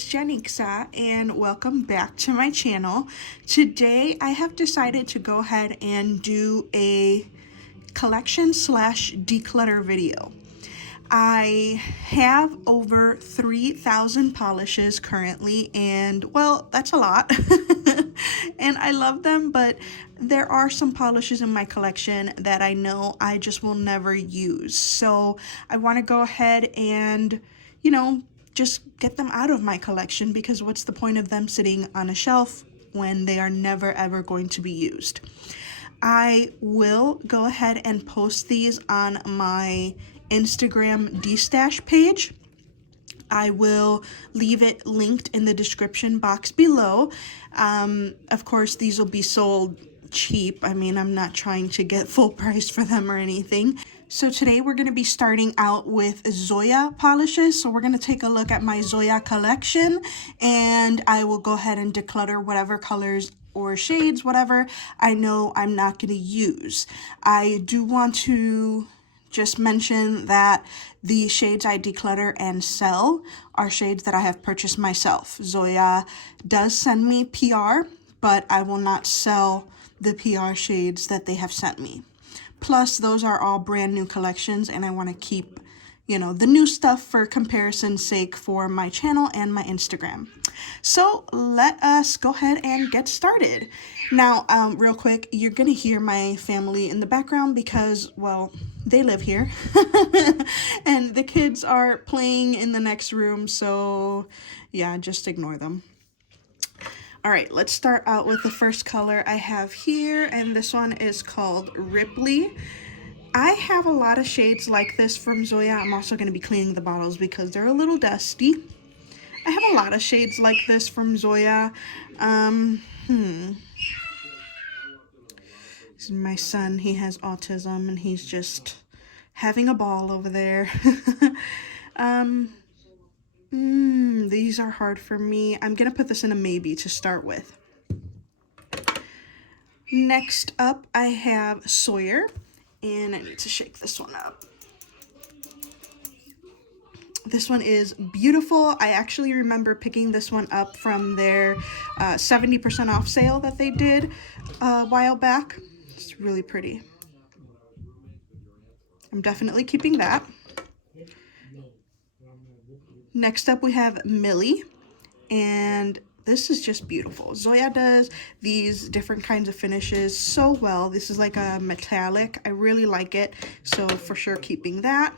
it's Janixa and welcome back to my channel. Today I have decided to go ahead and do a collection slash declutter video. I have over 3,000 polishes currently, and well, that's a lot. And I love them, but there are some polishes in my collection that I know I just will never use. So I want to go ahead and, just get them out of my collection, because what's the point of them sitting on a shelf when they are never ever going to be used? I will go ahead and post these on my Instagram destash page. I will leave it linked in the description box below. Of course, these will be sold cheap. I mean, I'm not trying to get full price for them or anything. So today we're going to be starting out with Zoya polishes. So we're going to take a look at my Zoya collection, and I will go ahead and declutter whatever colors or shades, whatever I know I'm not going to use. I do want to just mention that the shades I declutter and sell are shades that I have purchased myself. Zoya does send me PR, but I will not sell the PR shades that they have sent me. Plus, those are all brand new collections, and I want to keep, the new stuff for comparison's sake for my channel and my Instagram. So let us go ahead and get started. Now, real quick, you're going to hear my family in the background because, well, they live here. And the kids are playing in the next room, so yeah, just ignore them. All right, let's start out with the first color I have here, and this one is called Ripley. I have a lot of shades like this from Zoya. I'm also going to be cleaning the bottles because they're a little dusty. I have a lot of shades like this from Zoya. This is my son. He has autism, and he's just having a ball over there. These are hard for me. I'm gonna put this in a maybe to start with. Next up, I have Sawyer, and I need to shake this one up. This one is beautiful. I actually remember picking this one up from their 70% off sale that they did a while back. It's really pretty. I'm definitely keeping that. Next up, we have Millie, and this is just beautiful. Zoya does these different kinds of finishes so well. This is like a metallic. I really like it, so for sure keeping that.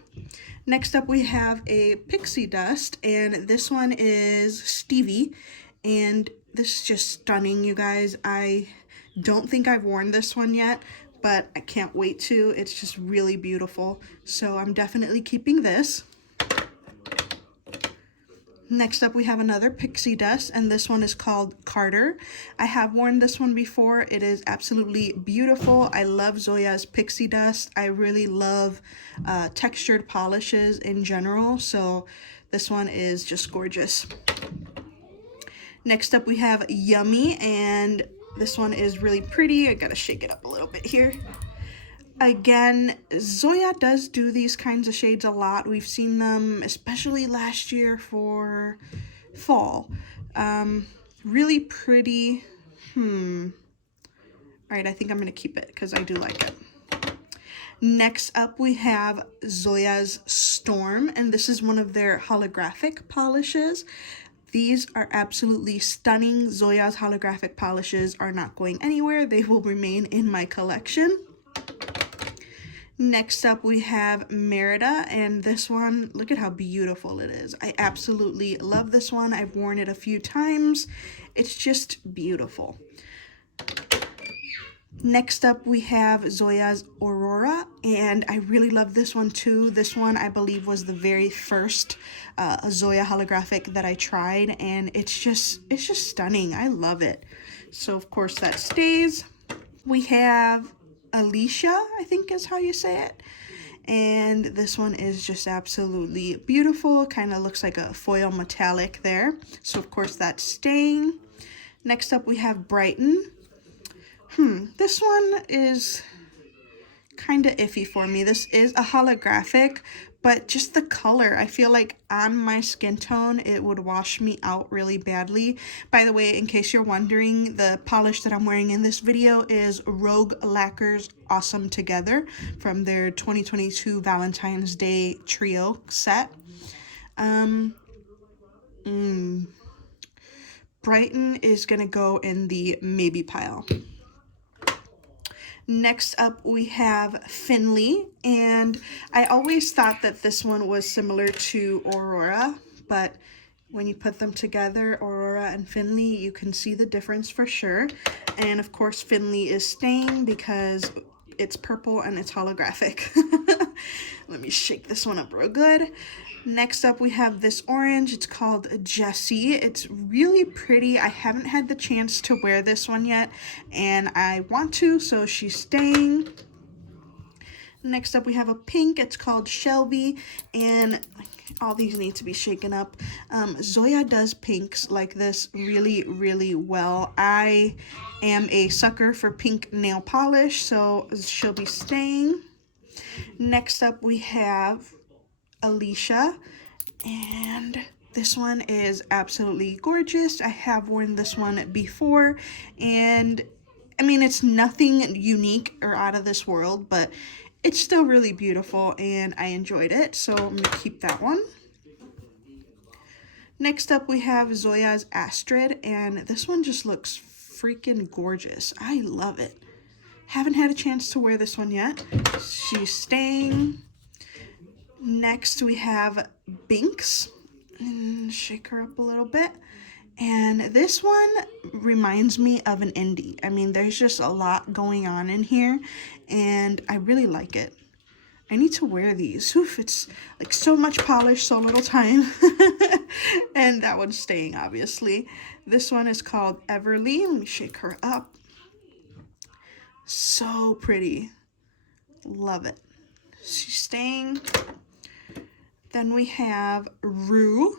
Next up, we have a pixie dust, and this one is Stevie, and this is just stunning, you guys. I don't think I've worn this one yet, but I can't wait to. It's just really beautiful, so I'm definitely keeping this. Next up, we have another pixie dust, and this one is called Carter. I have worn this one before. It is absolutely beautiful. I love Zoya's pixie dust. I really love textured polishes in general, so this one is just gorgeous. Next up, we have Yummy, and this one is really pretty. I gotta shake it up a little bit here. Again, Zoya does do these kinds of shades a lot. We've seen them, especially last year for fall. Really pretty. All right, I think I'm going to keep it because I do like it. Next up, we have Zoya's Storm, and this is one of their holographic polishes. These are absolutely stunning. Zoya's holographic polishes are not going anywhere. They will remain in my collection. Next up, we have Merida, and this one, look at how beautiful it is. I absolutely love this one. I've worn it a few times. It's just beautiful. Next up, we have Zoya's Aurora, and I really love this one too. This one, I believe, was the very first Zoya holographic that I tried, and it's just stunning. I love it. So, of course, that stays. We have Alicia, I think is how you say it. And this one is just absolutely beautiful. Kind of looks like a foil metallic there. So, of course, that's staying. Next up, we have Brighton. This one is kind of iffy for me. This is a holographic, but just the color, I feel like on my skin tone, it would wash me out really badly. By the way, in case you're wondering, the polish that I'm wearing in this video is Rogue Lacquer's Awesome Together from their 2022 Valentine's Day Trio set. Brighten is gonna go in the maybe pile. Next up we have Finley, and I always thought that this one was similar to Aurora, but when you put them together, Aurora and Finley, you can see the difference for sure. And of course Finley is staying because it's purple and it's holographic. Let me shake this one up real good. Next up we have this orange. It's called Jessie. It's really pretty. I haven't had the chance to wear this one yet, and I want to, so she's staying. Next up we have a pink. It's called Shelby, and all these need to be shaken up. Zoya does pinks like this really, really well. I am a sucker for pink nail polish, so she'll be staying. Next up we have Alicia, and this one is absolutely gorgeous. I have worn this one before, and I mean, it's nothing unique or out of this world, but it's still really beautiful and I enjoyed it, so I'm gonna keep that one. Next up we have Zoya's Astrid, and this one just looks freaking gorgeous. I love it. Haven't had a chance to wear this one yet. She's staying. Next we have Binks, and shake her up a little bit. And this one reminds me of an indie. I mean, there's just a lot going on in here, and I really like it. I need to wear these. Oof, it's like so much polish, so little time. And that one's staying, obviously. This one is called Everly. Let me shake her up. So pretty. Love it. She's staying. Then we have Rue.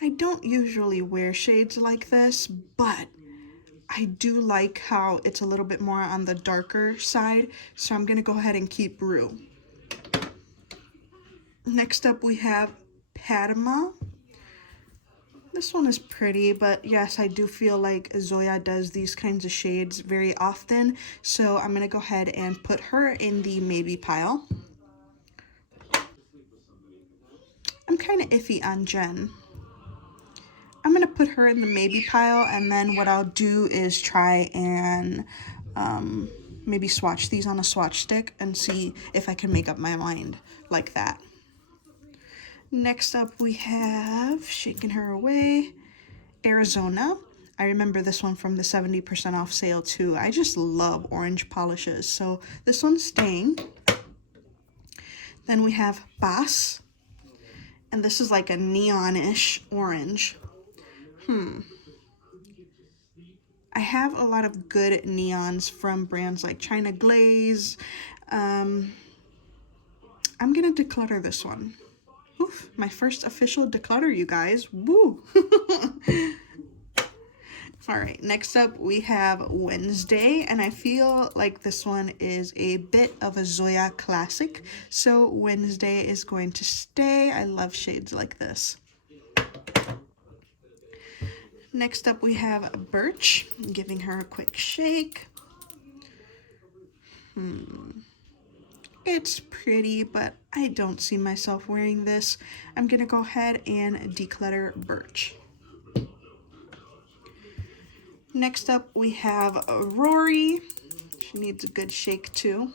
I don't usually wear shades like this, but I do like how it's a little bit more on the darker side, so I'm gonna go ahead and keep Rue. Next up we have Padma. This one is pretty, but yes, I do feel like Zoya does these kinds of shades very often, so I'm gonna go ahead and put her in the maybe pile. I'm kind of iffy on Jen. I'm gonna put her in the maybe pile, and then what I'll do is try and maybe swatch these on a swatch stick and see if I can make up my mind like that. Next up we have, shaking her away, Arizona. I remember this one from the 70% off sale too. I just love orange polishes, so this one's staying. Then we have Bass, and this is like a neonish orange. I have a lot of good neons from brands like China Glaze. I'm gonna declutter this one. Oof, my first official declutter, you guys. Woo! All right, next up we have Wednesday, and I feel like this one is a bit of a Zoya classic, so Wednesday is going to stay. I love shades like this. Next up we have Birch. I'm giving her a quick shake. It's pretty, but I don't see myself wearing this. I'm gonna go ahead and declutter Birch. Next up we have Rory. She needs a good shake too.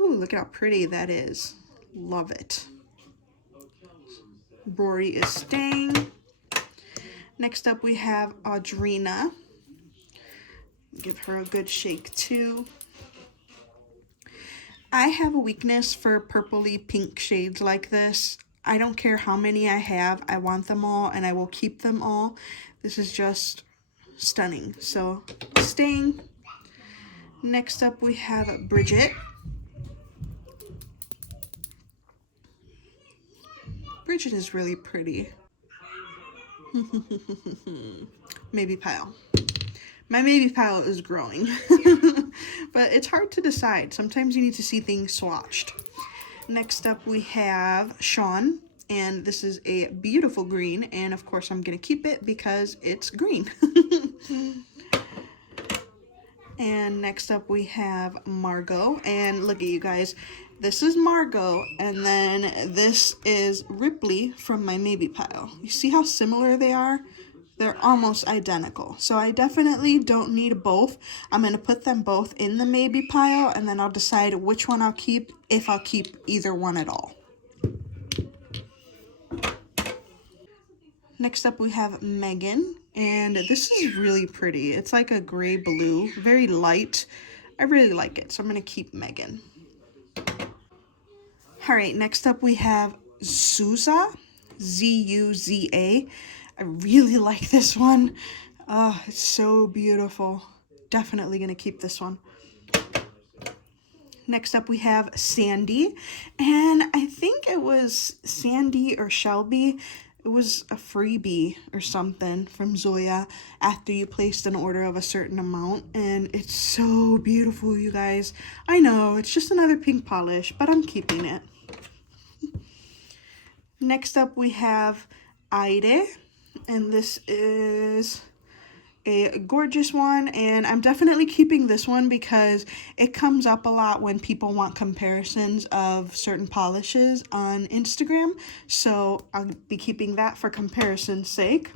Ooh, look at how pretty that is. Love it. Rory is staying. Next up we have Audrina. Give her a good shake too. I have a weakness for purpley pink shades like this. I don't care how many I have. I want them all and I will keep them all. This is just stunning. So staying. Next up we have Bridget. Bridget is really pretty. Maybe pile. My maybe pile is growing. But it's hard to decide. Sometimes you need to see things swatched. Next up we have Sean, and this is a beautiful green, and of course I'm gonna keep it because it's green. And next up we have Margot, and look at you guys, this is Margot, and then this is Ripley from my maybe pile. You see how similar they are? They're almost identical. So I definitely don't need both. I'm going to put them both in the maybe pile, and then I'll decide which one I'll keep, if I'll keep either one at all. Next up we have Megan, and this is really pretty. It's like a gray blue, very light. I really like it, so I'm going to keep Megan. All right, next up we have Zuza, Z-U-Z-A. I really like this one. Oh, it's so beautiful. Definitely going to keep this one. Next up we have Sandy, and I think it was Sandy or Shelby. It was a freebie or something from Zoya after you placed an order of a certain amount, and it's so beautiful, you guys. I know, it's just another pink polish, but I'm keeping it. Next up we have Aire, and this is a gorgeous one, and I'm definitely keeping this one because it comes up a lot when people want comparisons of certain polishes on Instagram, so I'll be keeping that for comparison's sake.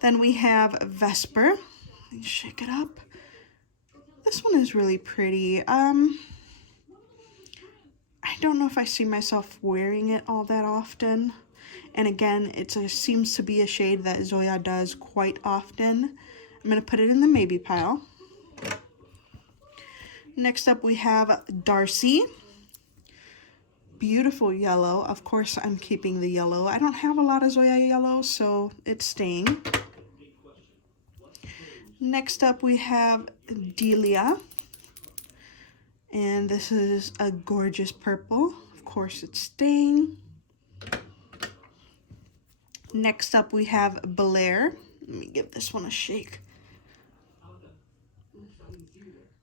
Then we have Vesper. Let me shake it up. This one is really pretty. I don't know if I see myself wearing it all that often. And again, it seems to be a shade that Zoya does quite often. I'm going to put it in the maybe pile. Next up we have Darcy. Beautiful yellow. Of course I'm keeping the yellow. I don't have a lot of Zoya yellow, so it's staying. Next up we have Delia. And this is a gorgeous purple. Of course it's staying. Next up we have Blair. Let me give this one a shake.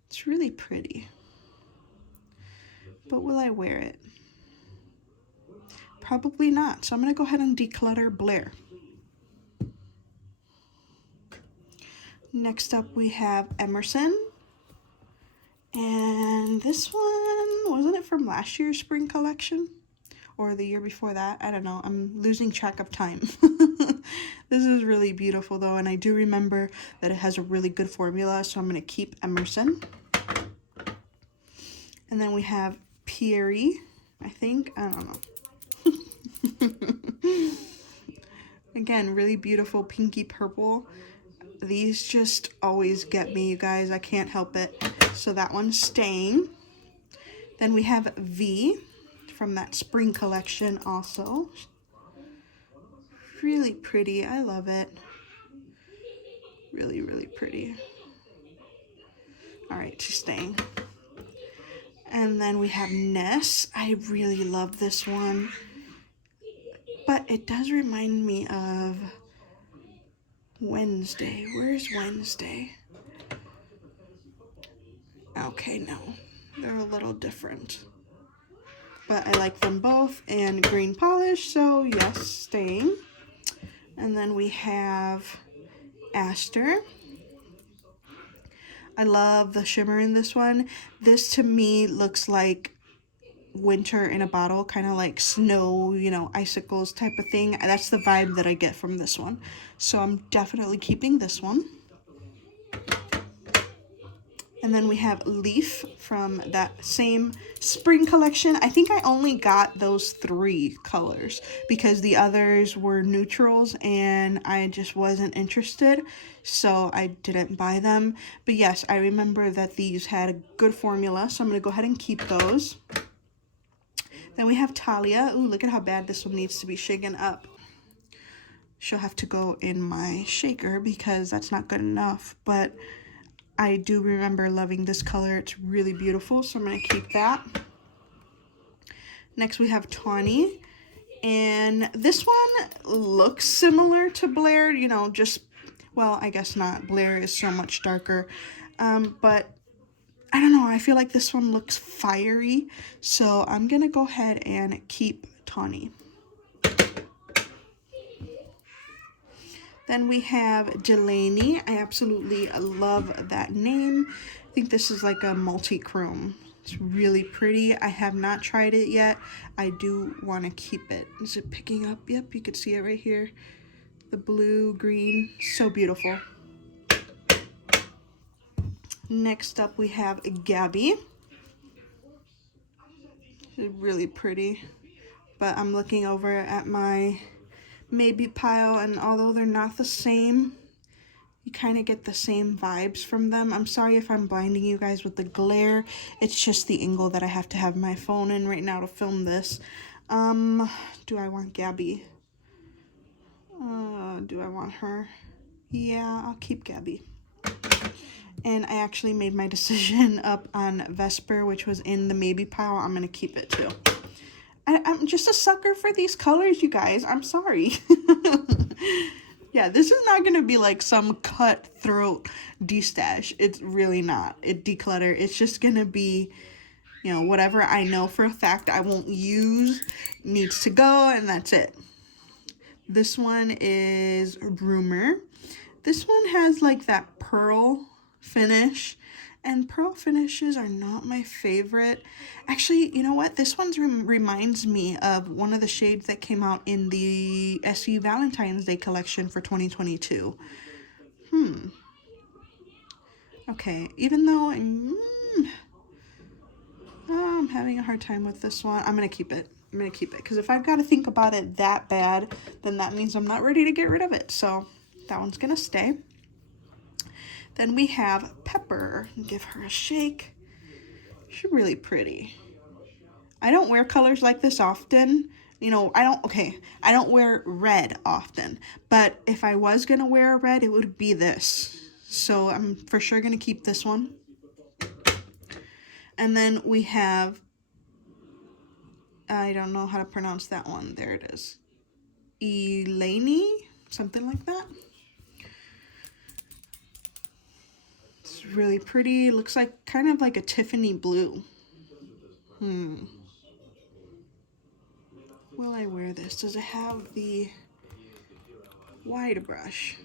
It's really pretty. But will I wear it? Probably not. So I'm going to go ahead and declutter Blair. Next up we have Emerson. And this one, wasn't it from last year's spring collection? Or the year before that? I don't know. I'm losing track of time. This is really beautiful though, and I do remember that it has a really good formula, so I'm going to keep Emerson. And then we have Pierre, I think. I don't know. Again, really beautiful pinky purple. These just always get me, you guys. I can't help it. So that one's staying. Then we have V from that spring collection also. Really pretty. I love it. Really, really pretty. All right, she's staying. And then we have Ness. I really love this one. But it does remind me of Wednesday. Where's Wednesday? Okay, no. They're a little different. But I like them both, and green polish, so yes, staying. And then we have Aster. I love the shimmer in this one. This to me looks like winter in a bottle, kind of like snow, you know, icicles type of thing. That's the vibe that I get from this one. So I'm definitely keeping this one. And then we have Leaf from that same spring collection. I think I only got those 3 colors because the others were neutrals and I just wasn't interested, so I didn't buy them. But yes, I remember that these had a good formula, so I'm going to go ahead and keep those. Then we have Talia. Ooh, look at how bad this one needs to be shaken up. She'll have to go in my shaker because that's not good enough, but I do remember loving this color. It's really beautiful, so I'm going to keep that. Next we have Tawny, and this one looks similar to Blair, you know, just Well, I guess not. Blair is so much darker. But I don't know. I feel like this one looks fiery. So I'm going to go ahead and keep Tawny. Then we have Delaney. I absolutely love that name. I think this is like a multi-chrome. It's really pretty. I have not tried it yet. I do want to keep it. Is it picking up? Yep, you can see it right here. The blue, green, so beautiful. Next up we have Gabby. It's really pretty. But I'm looking over at my maybe pile, and although they're not the same, you kind of get the same vibes from them. I'm sorry if I'm blinding you guys with the glare. It's just the angle that I have to have my phone in right now to film this. Do I want Gabby? Do I want her? Yeah, I'll keep Gabby. And I actually made my decision up on Vesper, which was in the maybe pile. I'm going to keep it too. I'm just a sucker for these colors, you guys. I'm sorry. Yeah, this is not going to be like some cutthroat destash. It's really not. Declutter. It's just going to be, you know, whatever I know for a fact I won't use needs to go, and that's it. This one is Rumor. This one has like that pearl finish, and pearl finishes are not my favorite. Actually, you know what? This one reminds me of one of the shades that came out in the SU Valentine's Day collection for 2022. Okay, even though I'm having a hard time with this one, I'm going to keep it. I'm going to keep it, because if I've got to think about it that bad, then that means I'm not ready to get rid of it. So that one's going to stay. Then we have Pepper. Give her a shake. She's really pretty. I don't wear colors like this often. You know, I don't wear red often. But if I was going to wear a red, it would be this. So I'm for sure going to keep this one. And then we have, I don't know how to pronounce that one. There it is. Eleni, something like that. It's really pretty. Looks like kind of like a Tiffany blue. Will I wear this? Does it have the wide brush?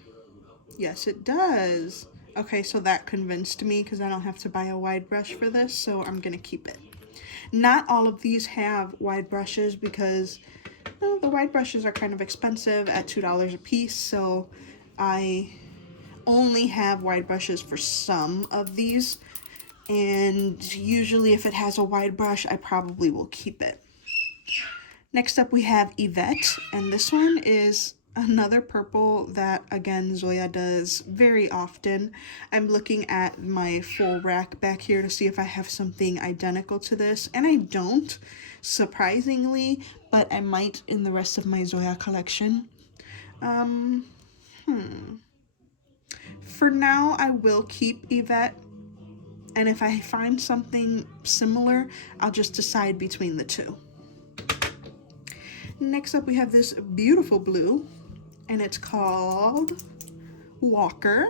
Yes, it does. Okay, so that convinced me, because I don't have to buy a wide brush for this, so I'm gonna keep it. Not all of these have wide brushes, because the wide brushes are kind of expensive at $2 a piece, so I only have wide brushes for some of these, and usually if it has a wide brush, I probably will keep it. Next up we have Yvette, and this one is another purple that, again, Zoya does very often. I'm looking at my full rack back here to see if I have something identical to this, and I don't, surprisingly, but I might in the rest of my Zoya collection. For now, I will keep Yvette, and if I find something similar, I'll just decide between the two. Next up, we have this beautiful blue, and it's called Walker.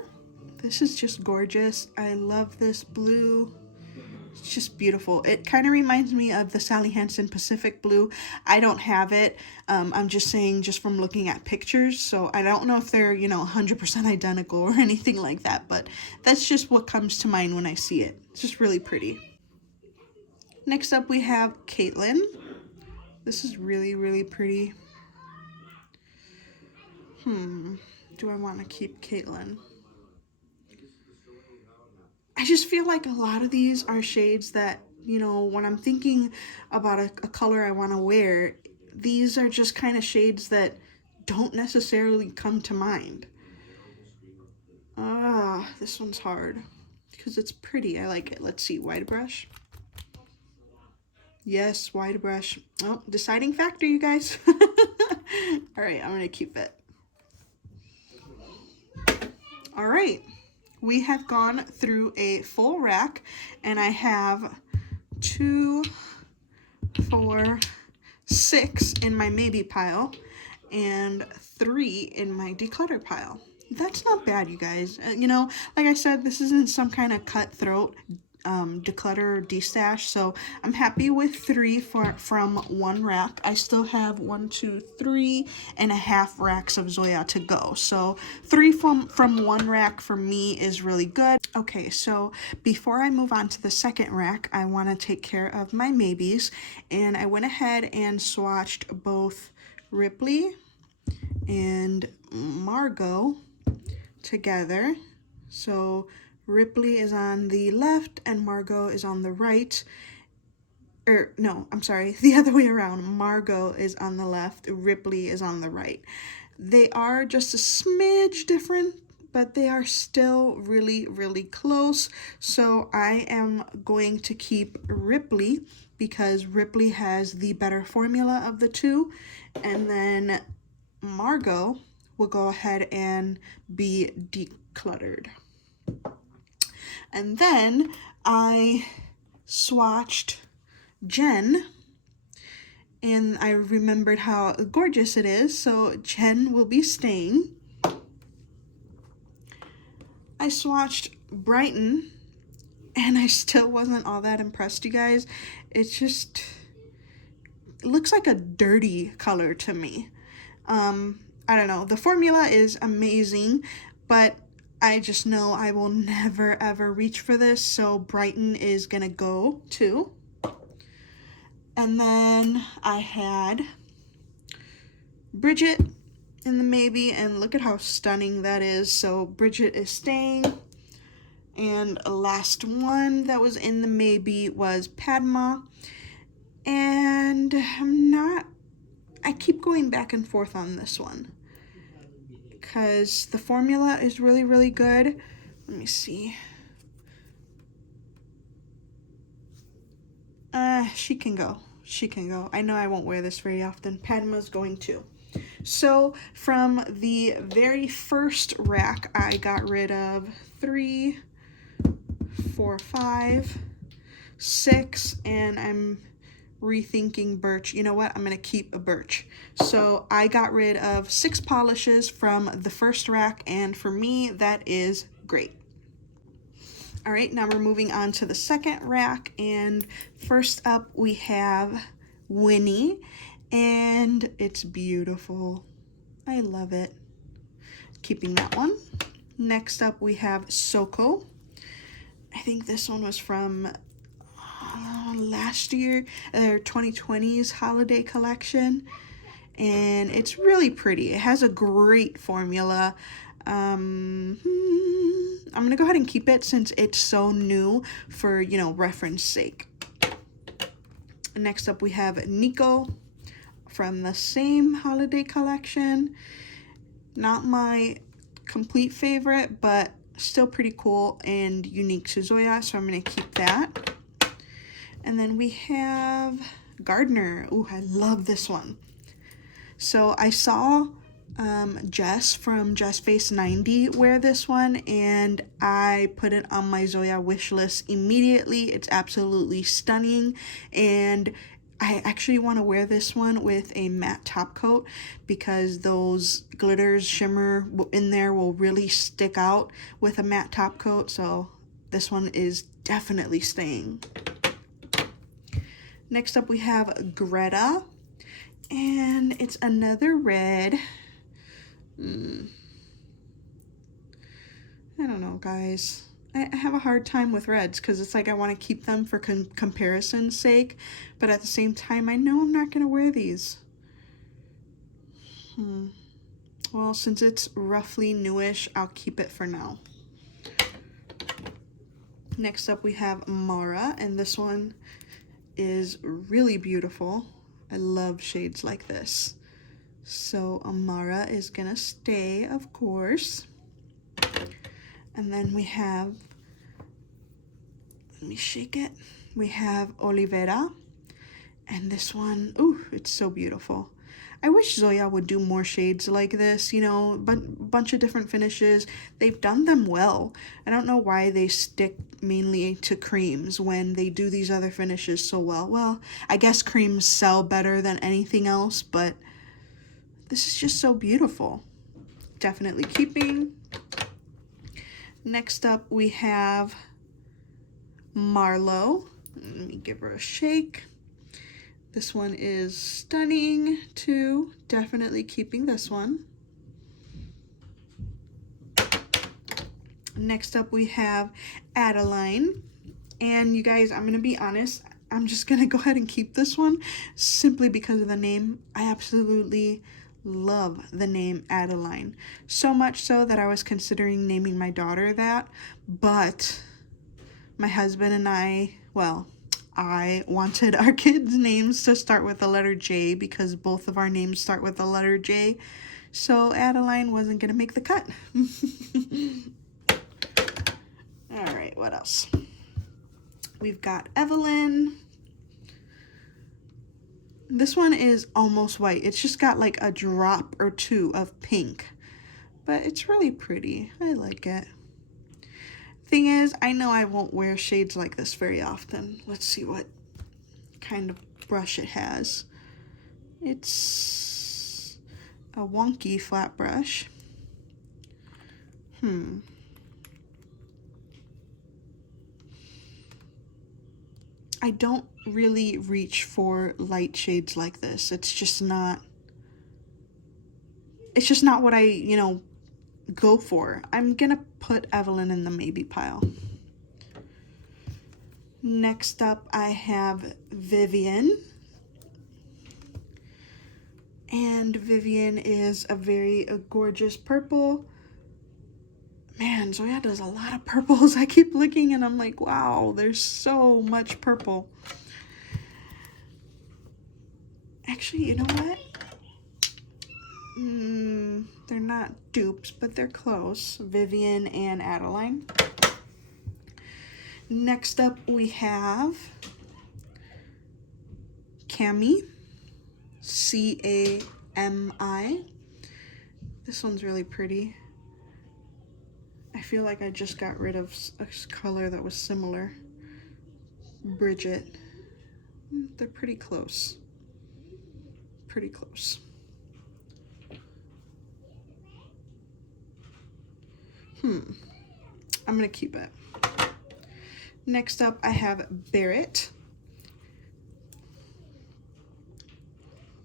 This is just gorgeous. I love this blue. It's just beautiful. It kind of reminds me of the Sally Hansen Pacific Blue. I don't have it. I'm just saying, just from looking at pictures. So I don't know if they're, 100% identical or anything like that. But that's just what comes to mind when I see it. It's just really pretty. Next up, we have Caitlin. This is really, really pretty. Do I want to keep Caitlin? I just feel like a lot of these are shades that, when I'm thinking about a color I want to wear, these are just kind of shades that don't necessarily come to mind. This one's hard because it's pretty. I like it. Let's see, wide brush. Yes, wide brush. Oh, deciding factor, you guys. All right, I'm going to keep it. All right. We have gone through a full rack, and I have 2, 4, 6 in my maybe pile and 3 in my declutter pile. That's not bad, you guys. You know, like I said, this isn't some kind of cutthroat declutter or destash, so I'm happy with 3 from one rack. I still have 1, 2, 3.5 racks of Zoya to go, so 3 from one rack for me is really good. Okay, so before I move on to the second rack, I want to take care of my maybes, and I went ahead and swatched both Ripley and Margot together. So Ripley is on the left and Margot is on the right. Or no, I'm sorry, the other way around. Margot is on the left, Ripley is on the right. They are just a smidge different, but they are still really, really close. So I am going to keep Ripley because Ripley has the better formula of the two. And then Margot will go ahead and be decluttered. And then I swatched Jen, and I remembered how gorgeous it is, so Jen will be staying. I swatched Brighton, and I still wasn't all that impressed, you guys. It looks like a dirty color to me. I don't know. The formula is amazing, but I just know I will never ever reach for this, so Brighton is gonna go too. And then I had Bridget in the maybe, and look at how stunning that is. So Bridget is staying. And last one that was in the maybe was Padma. And I keep going back and forth on this one because the formula is really, really good. Let me see. She can go. She can go. I know I won't wear this very often. Padma's going too. So from the very first rack, I got rid of 3, 4, 5, 6, and I'm rethinking birch. You know what? I'm going to keep a birch. So I got rid of 6 polishes from the first rack, and for me, that is great. All right, now we're moving on to the second rack, and first up we have Winnie, and it's beautiful. I love it. Keeping that one. Next up we have Soko. I think this one was from last year, their 2020's holiday collection, and it's really pretty. It has a great formula. I'm gonna go ahead and keep it since it's so new for, you know, reference sake. Next up we have Nico from the same holiday collection. Not my complete favorite, but still pretty cool and unique to Zoya, so I'm gonna keep that. And then we have Gardner. Ooh, I love this one. So I saw Jess from Jess Face 90 wear this one, and I put it on my Zoya wish list immediately. It's absolutely stunning, and I actually want to wear this one with a matte top coat because those glitters, shimmer in there will really stick out with a matte top coat, so this one is definitely staying. Next up we have Greta, and it's another red. I don't know, guys. I have a hard time with reds because it's like I want to keep them for comparison's sake, but at the same time, I know I'm not going to wear these. Well, since it's roughly newish, I'll keep it for now. Next up, we have Mara, and this one is really beautiful. I love shades like this. So Amara is gonna stay, of course. And then we have, let me shake it. We have Olivera, and this one, ooh, it's so beautiful. I wish Zoya would do more shades like this, you know, bunch of different finishes. They've done them well. I don't know why they stick mainly to creams when they do these other finishes so well. Well, I guess creams sell better than anything else, but this is just so beautiful. definitely keeping. Next up, we have Marlowe. Let me give her a shake. This one is stunning too. Definitely keeping this one. Next up, we have Adeline. And you guys, I'm going to be honest, I'm just going to go ahead and keep this one simply because of the name. I absolutely love the name Adeline. So much so that I was considering naming my daughter that, but my husband and I wanted our kids' names to start with the letter J because both of our names start with the letter J. So Adeline wasn't going to make the cut. All right, what else? We've got Evelyn. This one is almost white. It's just got like a drop or two of pink, but it's really pretty. I like it. Thing is, I know I won't wear shades like this very often. Let's see what kind of brush it has. It's a wonky flat brush. I don't really reach for light shades like this. It's just not what I, go for. I'm gonna put Evelyn in the maybe pile. Next up, I have Vivian. And Vivian is a very gorgeous purple. Man, Zoya does a lot of purples. I keep looking and I'm like, wow, there's so much purple. Actually, you know what? They're not dupes, but they're close. Vivian and Adeline. Next up, we have Cami. C-A-M-I. This one's really pretty. I feel like I just got rid of a color that was similar. Bridget. They're pretty close. Pretty close. I'm gonna keep it. Next up, I have Barrett.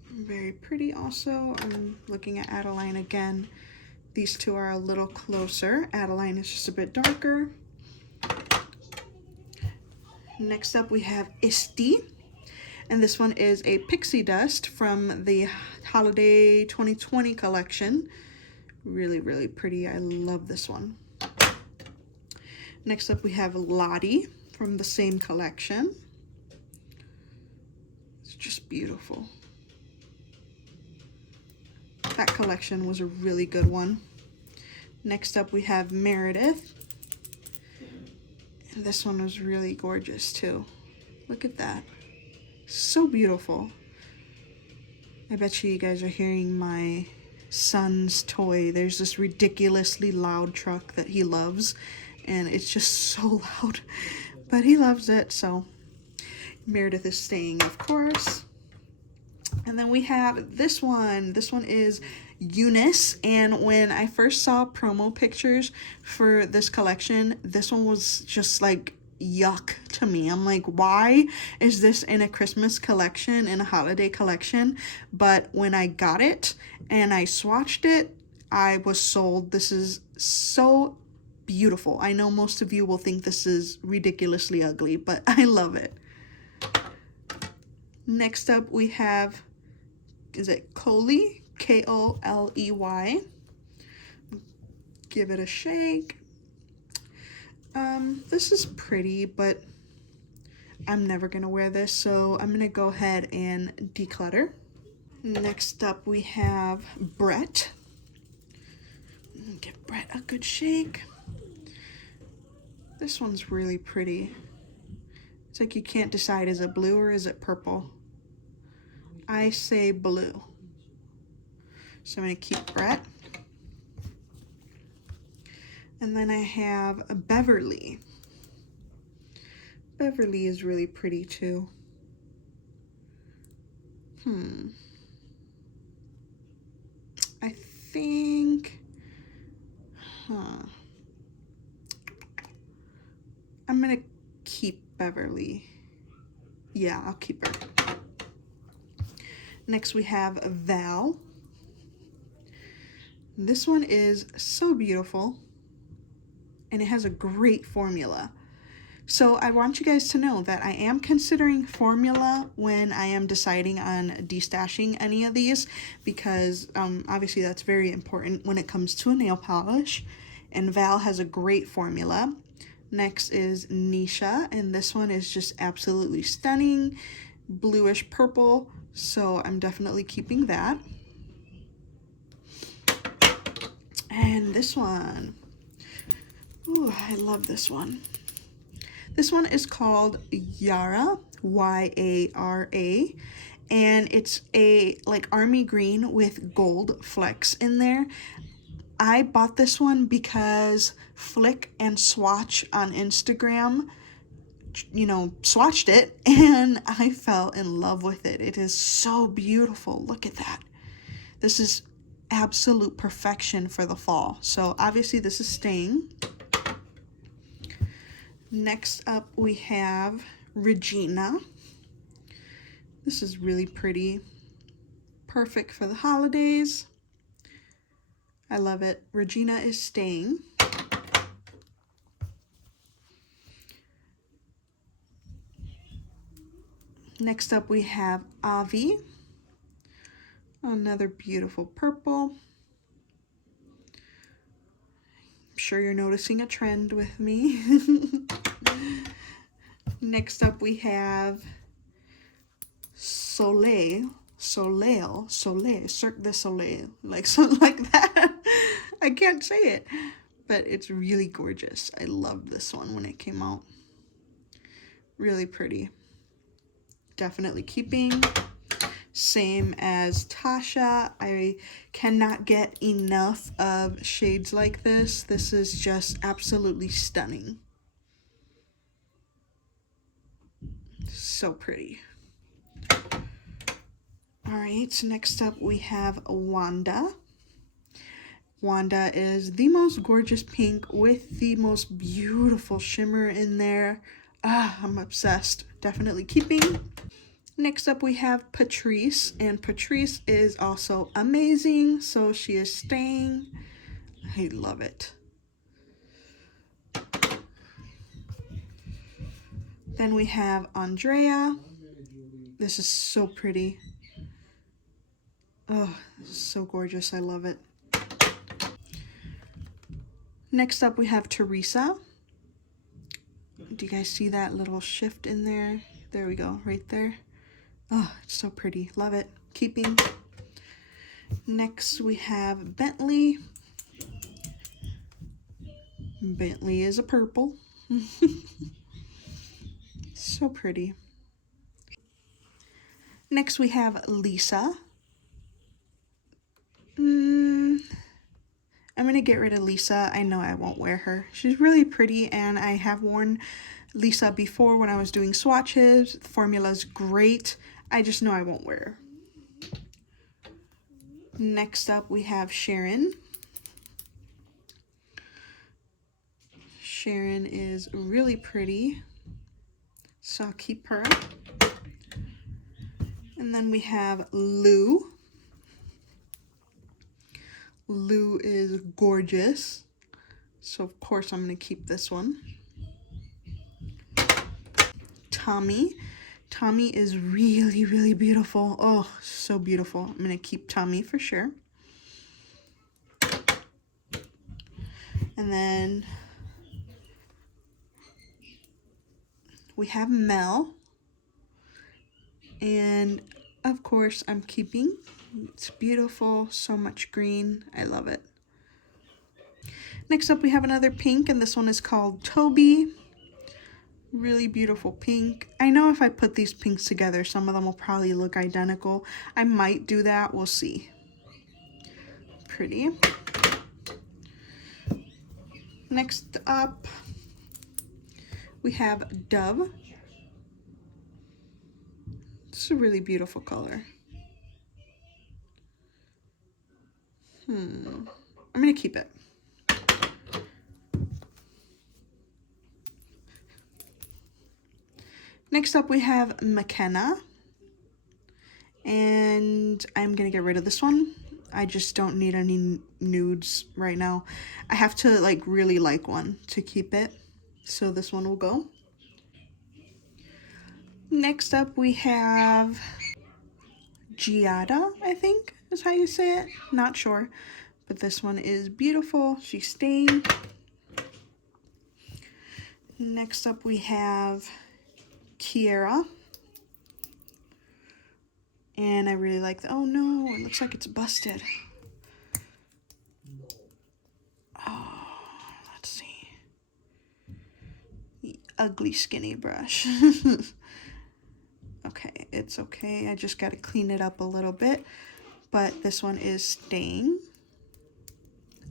Very pretty also. I'm looking at Adeline again. These two are a little closer. Adeline is just a bit darker. Next up, we have Isti. And this one is a pixie dust from the Holiday 2020 collection. Really, really pretty. I love this one. Next up, we have Lottie from the same collection. It's just beautiful. That collection was a really good one. Next up, we have Meredith. And this one was really gorgeous too. Look at that. So beautiful. I bet you guys are hearing my son's toy. There's this ridiculously loud truck that he loves, and it's just so loud, but he loves it. So Meredith is staying, of course. And then we have this one. This one is Eunice, and when I first saw promo pictures for this collection, this one was just like yuck to me. I'm like, why is this in a Christmas collection, in a holiday collection? But when I got it and I swatched it, I was sold. This is so beautiful. I know most of you will think this is ridiculously ugly, but I love it. Next up, we have, is it Coley? K-O-L-E-Y. Give it a shake. This is pretty, but I'm never gonna wear this, so I'm gonna go ahead and declutter. Next up, we have Brett. Give Brett a good shake. This one's really pretty. It's like you can't decide, is it blue or is it purple? I say blue. So I'm gonna keep Brett. And then I have a Beverly. Beverly is really pretty too. I think I'm gonna keep Beverly. Yeah, I'll keep her. Next we have Val. This one is so beautiful, and it has a great formula. So I want you guys to know that I am considering formula when I am deciding on destashing any of these, because obviously that's very important when it comes to a nail polish, and Val has a great formula. Next is Nisha, and this one is just absolutely stunning, bluish purple, so I'm definitely keeping that. And this one, ooh, I love this one. This one is called Yara, Y-A-R-A, and it's a like army green with gold flecks in there. I bought this one because Flick and Swatch on Instagram, you know, swatched it, and I fell in love with it. It is so beautiful. Look at that. This is absolute perfection for the fall. So obviously this is staying. Next up we have Regina. This is really pretty. Perfect for the holidays. I love it. Regina is staying. Next up we have Avi. Another beautiful purple. I'm sure you're noticing a trend with me. Next up we have Soleil, Cirque du Soleil, like something like that. I can't say it, but it's really gorgeous. I loved this one when it came out. Really pretty. Definitely keeping. Same as Tasha. I cannot get enough of shades like this. This is just absolutely stunning. So pretty. Alright, so next up we have Wanda. Wanda is the most gorgeous pink with the most beautiful shimmer in there. Ah, I'm obsessed. Definitely keeping. Next up we have Patrice, and Patrice is also amazing, so she is staying. I love it. Then we have Andrea. This is so pretty. Oh, this is so gorgeous. I love it. Next up we have Teresa. Do you guys see that little shift in there? There we go, right there. Oh, it's so pretty. Love it. Keeping. Next we have Bentley. Bentley is a purple. So pretty. Next we have Lisa. I'm gonna get rid of Lisa. I know I won't wear her. She's really pretty, and I have worn Lisa before when I was doing swatches. The formula's great. I just know I won't wear her. Next up we have Sharon. Sharon is really pretty, so I'll keep her. And then we have Lou. Lou is gorgeous, so of course I'm going to keep this one. Tommy. Tommy is really, really beautiful. Oh, so beautiful. I'm going to keep Tommy for sure. And then we have Mel. And of course I'm keeping. It's beautiful, so much green. I love it. Next up we have another pink, and this one is called Toby. Really beautiful pink. I know if I put these pinks together, some of them will probably look identical. I might do that, we'll see. Pretty. Next up we have Dove. It's a really beautiful color. I'm gonna keep it. Next up we have McKenna, and I'm gonna get rid of this one. I just don't need any nudes right now. I have to like really like one to keep it, so this one will go. Next up we have Giada, I think is how you say it, not sure, but this one is beautiful. She's staying. Next up we have Kiera, and I really like the, oh no, it looks like it's busted. Oh, let's see. The ugly skinny brush. Okay, it's okay. I just got to clean it up a little bit, but this one is staying.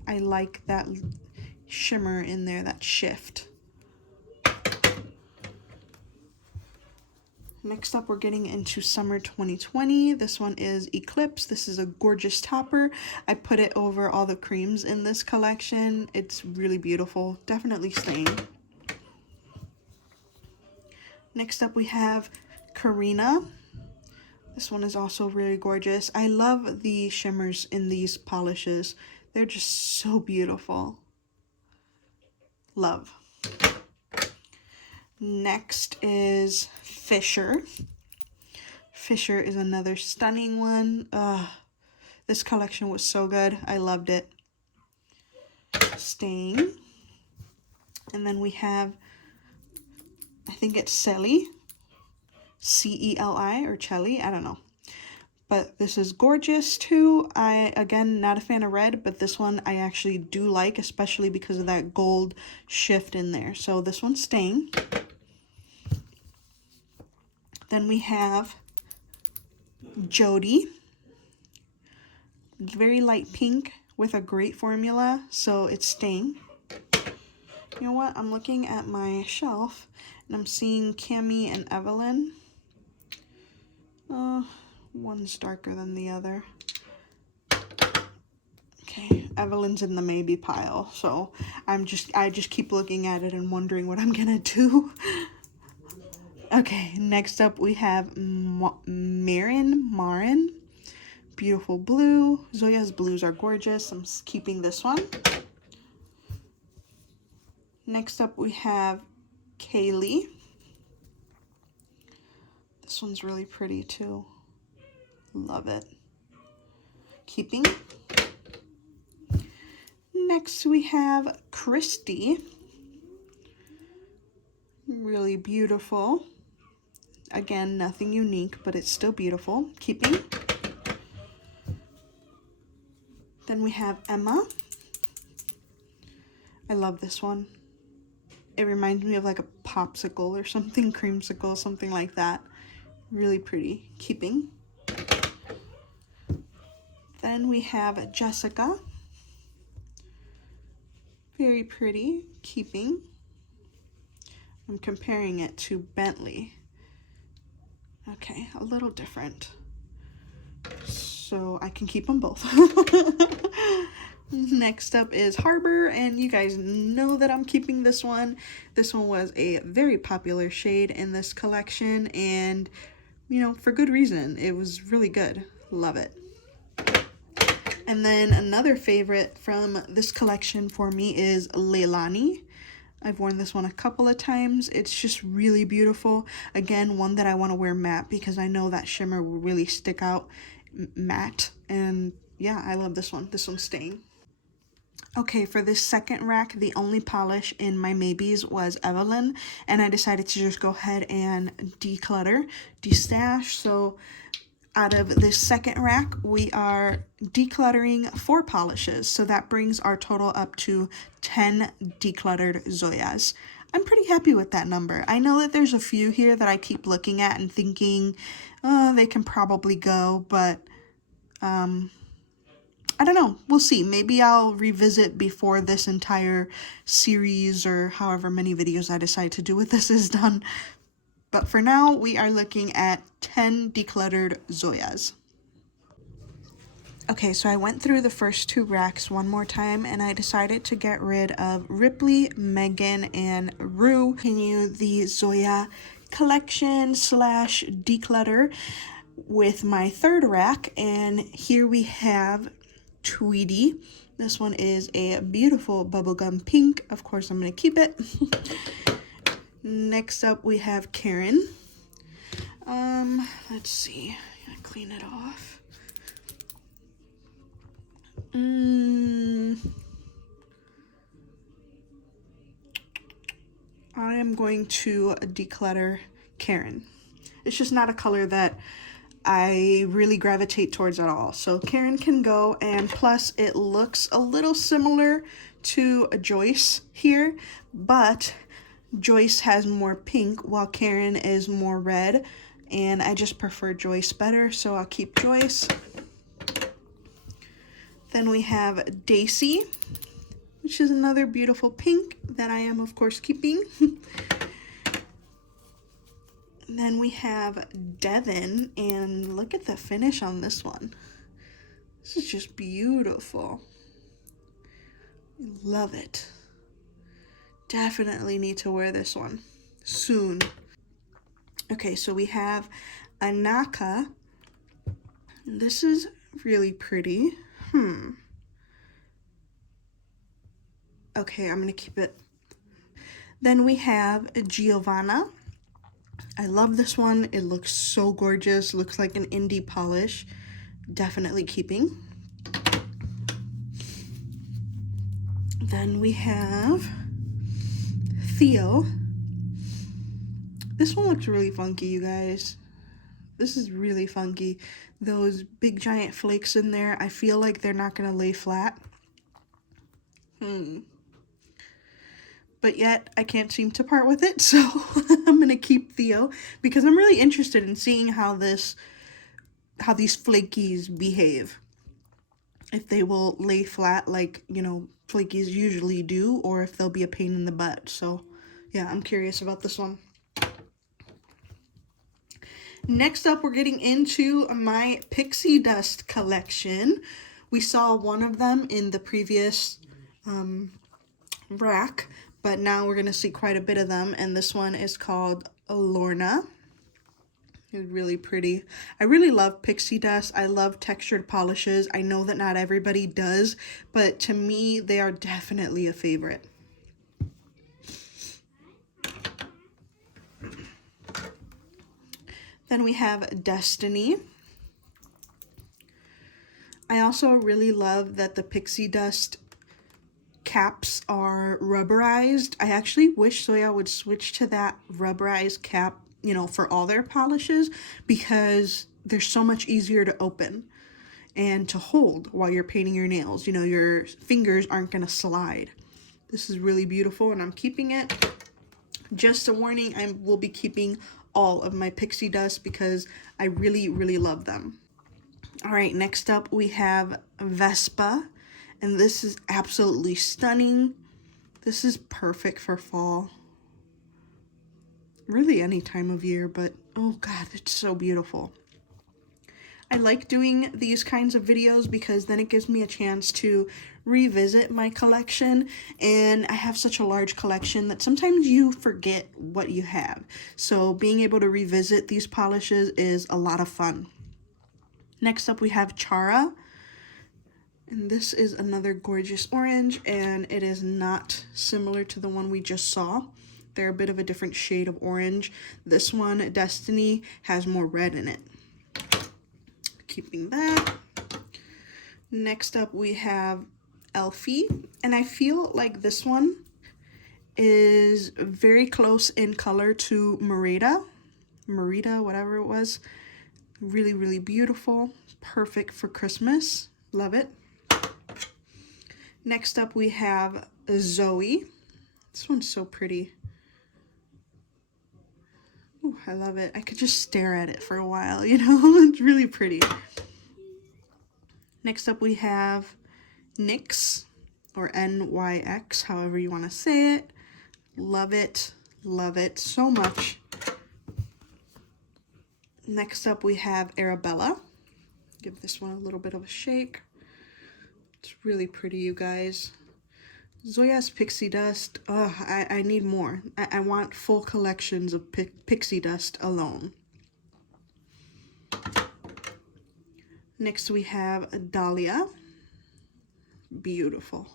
I like that shimmer in there, that shift. Next up, we're getting into summer 2020. This one is Eclipse. This is a gorgeous topper. I put it over all the creams in this collection. It's really beautiful. Definitely staying. Next up, we have Karina. This one is also really gorgeous. I love the shimmers in these polishes. They're just so beautiful. Love. Next is Fisher. Fisher is another stunning one. This collection was so good. I loved it. Staying. And then we have, I think it's Celi. C-E-L-I or Chelly, I don't know. But this is gorgeous too. Again, not a fan of red, but this one I actually do like, especially because of that gold shift in there. So this one's staying. Then we have Jody. Very light pink with a great formula, so it's staying. You know what? I'm looking at my shelf and I'm seeing Cami and Evelyn. One's darker than the other. Okay, Evelyn's in the maybe pile, so I just keep looking at it and wondering what I'm gonna do. Okay, next up we have Marin. Beautiful blue. Zoya's blues are gorgeous. I'm keeping this one. Next up we have Kaylee. This one's really pretty too. Love it. Keeping. Next we have Christy. Really beautiful. Again, nothing unique, but it's still beautiful. Keeping. Then we have Emma. I love this one. It reminds me of like a popsicle or something, creamsicle, something like that. Really pretty. Keeping. Then we have Jessica. Very pretty. Keeping. I'm comparing it to Bentley. Okay, a little different. So I can keep them both. Next up is Harbor, and you guys know that I'm keeping this one. This one was a very popular shade in this collection, and you know, for good reason. It was really good. Love it. And then another favorite from this collection for me is Leilani. I've worn this one a couple of times. It's just really beautiful. Again, one that I want to wear matte because I know that shimmer will really stick out matte. And yeah, I love this one. This one's staying. Okay, for this second rack, the only polish in my maybes was Evelyn, and I decided to just go ahead and declutter, destash. So out of this second rack, we are decluttering 4 polishes. So that brings our total up to 10 decluttered Zoyas. I'm pretty happy with that number. I know that there's a few here that I keep looking at and thinking, they can probably go, but I don't know. We'll see. Maybe I'll revisit before this entire series or however many videos I decide to do with this is done. But for now, we are looking at 10 decluttered Zoyas. Okay, so I went through the first 2 racks one more time, and I decided to get rid of Ripley, Megan, and Rue. Continue the Zoya collection slash declutter with my third rack, and here we have Tweety. This one is a beautiful bubblegum pink. Of course, I'm going to keep it. Next up, we have Karen. Let's see. I'm going to clean it off. I am going to declutter Karen. It's just not a color that I really gravitate towards at all. So Karen can go, and plus it looks a little similar to Joyce here, but Joyce has more pink while Karen is more red, and I just prefer Joyce better, so I'll keep Joyce. Then we have Daisy, which is another beautiful pink that I am, of course, keeping. Then we have Devin, and look at the finish on this one. This is just beautiful. Love it. Definitely need to wear this one soon. Okay, so we have Anaka. This is really pretty. Okay, I'm gonna keep it. Then we have Giovanna. I love this one. It looks so gorgeous. Looks like an indie polish. Definitely keeping. Then we have Theo. This one looks really funky, you guys. This is really funky. Those big giant flakes in there, I feel like they're not gonna lay flat. But yet I can't seem to part with it, so I'm gonna keep Theo because I'm really interested in seeing how these flakies behave. If they will lay flat like, you know, flakies usually do, or if they'll be a pain in the butt. So yeah, I'm curious about this one. Next up, we're getting into my pixie dust collection. We saw one of them in the previous rack, but now we're going to see quite a bit of them, and this one is called Lorna. It's really pretty. I really love pixie dust. I love textured polishes. I know that not everybody does, but to me, they are definitely a favorite. Then we have Destiny. I also really love that the pixie dust caps are rubberized. I actually wish Zoya would switch to that rubberized cap, you know, for all their polishes, because they're so much easier to open and to hold while you're painting your nails. You know, your fingers aren't going to slide. This is really beautiful, and I'm keeping it. Just a warning, I will be keeping all of my pixie dust because I really, really love them. All right, next up we have Vespa, and this is absolutely stunning. This is perfect for fall. Really any time of year, but oh God, it's so beautiful. I like doing these kinds of videos because then it gives me a chance to revisit my collection, and I have such a large collection that sometimes you forget what you have. So being able to revisit these polishes is a lot of fun. Next up we have Chara, and this is another gorgeous orange, and it is not similar to the one we just saw. They're a bit of a different shade of orange. This one, Destiny, has more red in it. Keeping that. Next up we have Elfie, and I feel like this one is very close in color to Merida, whatever it was. Really, really beautiful. Perfect for Christmas. Love it. Next up we have Zoe. This one's so pretty. Ooh, I love it. I could just stare at it for a while, you know? It's really pretty. Next up we have NYX, or NYX, however you want to say it. Love it so much. Next up we have Arabella. Give this one a little bit of a shake. It's really pretty, you guys. Zoya's pixie dust. Ugh, I need more. I want full collections of pixie dust alone. Next we have Dahlia. Beautiful.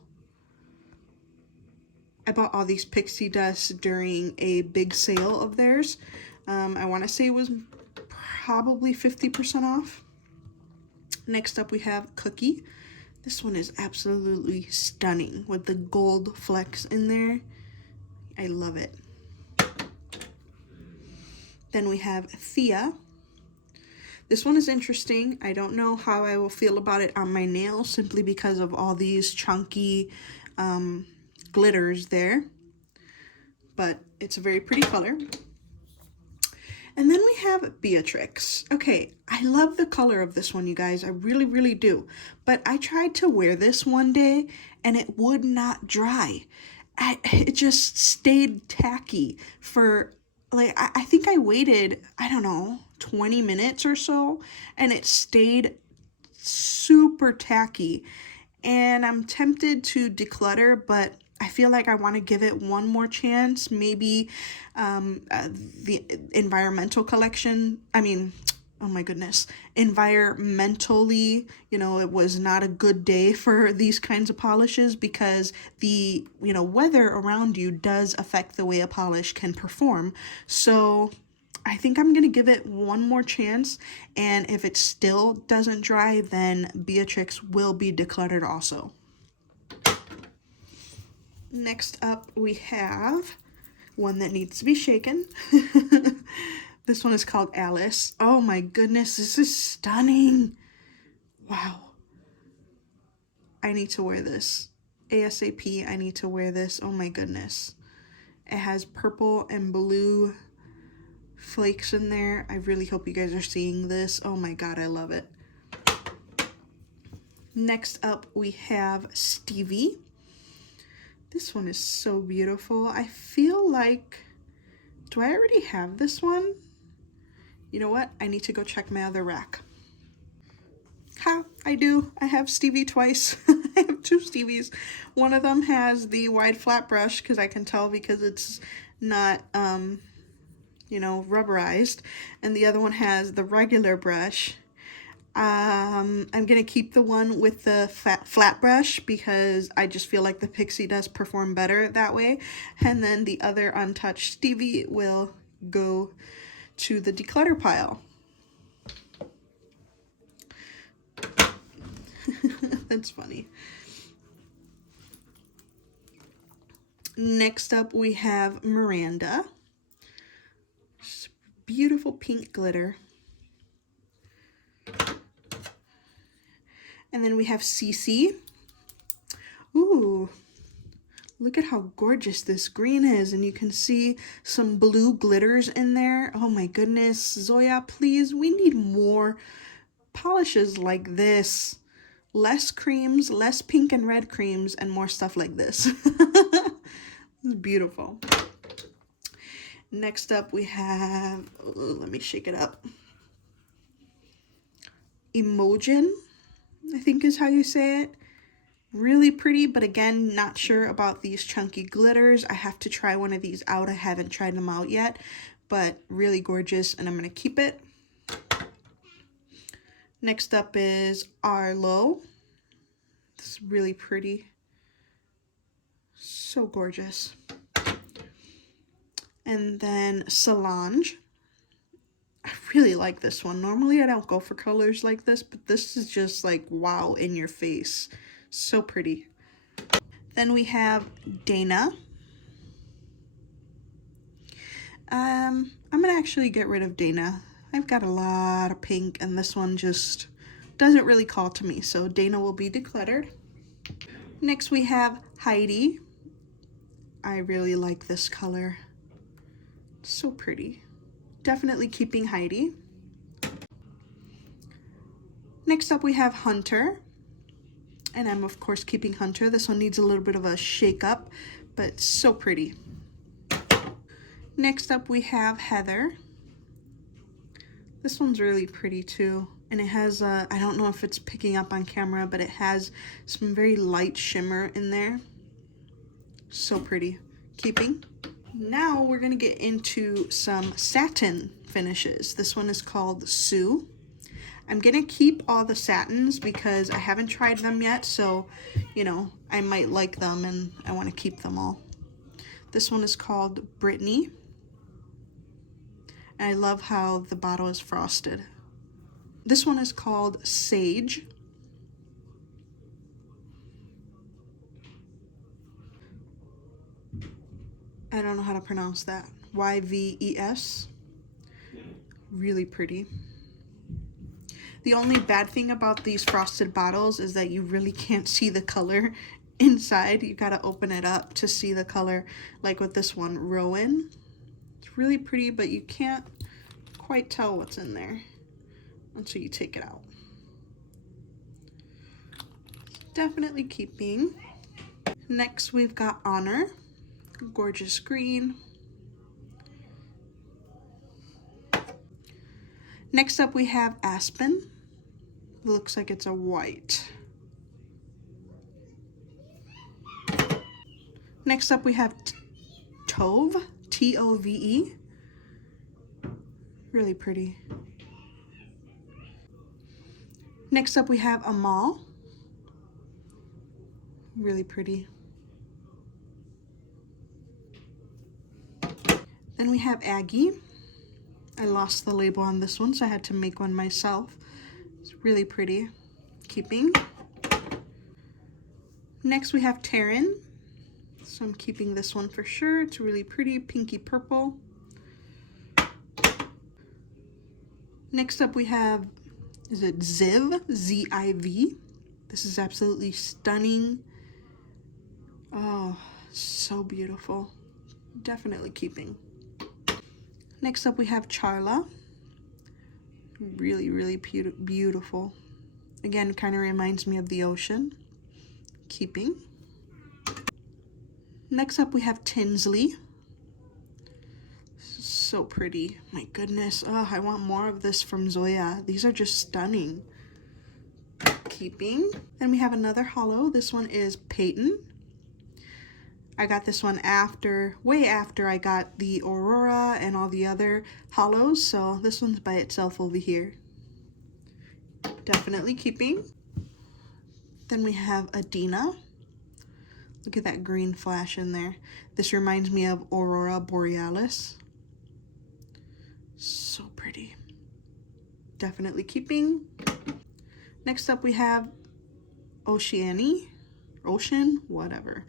I bought all these pixie dusts during a big sale of theirs. I want to say it was probably 50% off. Next up we have Cookie. This one is absolutely stunning with the gold flecks in there. I love it. Then we have Thea. This one is interesting. I don't know how I will feel about it on my nails simply because of all these chunky glitters there. But it's a very pretty color. And then we have Beatrix. Okay, I love the color of this one, you guys. I really, really do. But I tried to wear this one day and it would not dry. It just stayed tacky for, like, I think I waited, I don't know, 20 minutes or so, and it stayed super tacky. And I'm tempted to declutter, but I feel like I want to give it one more chance. Maybe the environmental collection, oh my goodness, environmentally, you know, it was not a good day for these kinds of polishes because the, you know, weather around you does affect the way a polish can perform. So I think I'm going to give it one more chance, and if it still doesn't dry, then Beatrix will be decluttered also. Next up, we have one that needs to be shaken. This one is called Alice. Oh my goodness, this is stunning. Wow. I need to wear this. ASAP, I need to wear this. Oh my goodness. It has purple and blue flakes in there. I really hope you guys are seeing this. Oh my god, I love it. Next up, we have Stevie. This one is so beautiful. I feel like, do I already have this one? You know what? I need to go check my other rack. Ha, I do. I have Stevie twice. I have two Stevies. One of them has the wide flat brush because I can tell because it's not, you know, rubberized. And the other one has the regular brush. I'm gonna keep the one with the flat brush because I just feel like the pixie does perform better that way. And then the other untouched Stevie will go to the declutter pile. That's funny. Next up we have Miranda. Beautiful pink glitter. And then we have Cece. Ooh, look at how gorgeous this green is. And you can see some blue glitters in there. Oh my goodness. Zoya, please, we need more polishes like this. Less creams, less pink and red creams, and more stuff like this. It's beautiful. Next up we have, let me shake it up. Emojin, I think is how you say it. Really pretty, but again, not sure about these chunky glitters. I have to try one of these out. I haven't tried them out yet, but really gorgeous, and I'm going to keep it. Next up is Arlo. This is really pretty. So gorgeous. And then Solange. I really like this one. Normally I don't go for colors like this, but this is just like wow in your face. So pretty. Then we have Dana. I'm gonna actually get rid of Dana. I've got a lot of pink and this one just doesn't really call to me, so Dana will be decluttered. Next we have Heidi. I really like this color. So pretty. Definitely keeping Heidi. Next up we have Hunter. And I'm of course keeping Hunter. This one needs a little bit of a shake up, but so pretty. Next up we have Heather. This one's really pretty too. And it has, I don't know if it's picking up on camera, but it has some very light shimmer in there. So pretty. Keeping. Now we're gonna get into some satin finishes. This one is called Sue. I'm gonna keep all the satins because I haven't tried them yet, so you know, I might like them and I want to keep them all. This one is called Brittany. I love how the bottle is frosted. This one is called Sage. I don't know how to pronounce that. YVES. Really pretty. The only bad thing about these frosted bottles is that you really can't see the color inside. You gotta open it up to see the color, like with this one, Rowan. It's really pretty, but you can't quite tell what's in there until you take it out. Definitely keeping. Next we've got Honor. Gorgeous green. Next up we have Aspen. Looks like it's a white. Next up we have Tove, Tove. Really pretty. Next up we have Amal. Really pretty. Then we have Aggie. I lost the label on this one, so I had to make one myself. It's really pretty. Keeping. Next we have Taryn. So I'm keeping this one for sure. It's really pretty, pinky purple. Next up we have, is it Ziv? Z-I-V. This is absolutely stunning. Oh, so beautiful. Definitely keeping. Next up we have Charla. Really, really beautiful. Again, kind of reminds me of the ocean. Keeping. Next up we have Tinsley. So pretty. My goodness. Oh, I want more of this from Zoya. These are just stunning. Keeping. Then we have another hollow. This one is Peyton. I got this one after, way after I got the Aurora and all the other hollows, so this one's by itself over here. Definitely keeping. Then we have Adina. Look at that green flash in there. This reminds me of Aurora Borealis. So pretty. Definitely keeping. Next up we have Oceanie. Ocean? Whatever.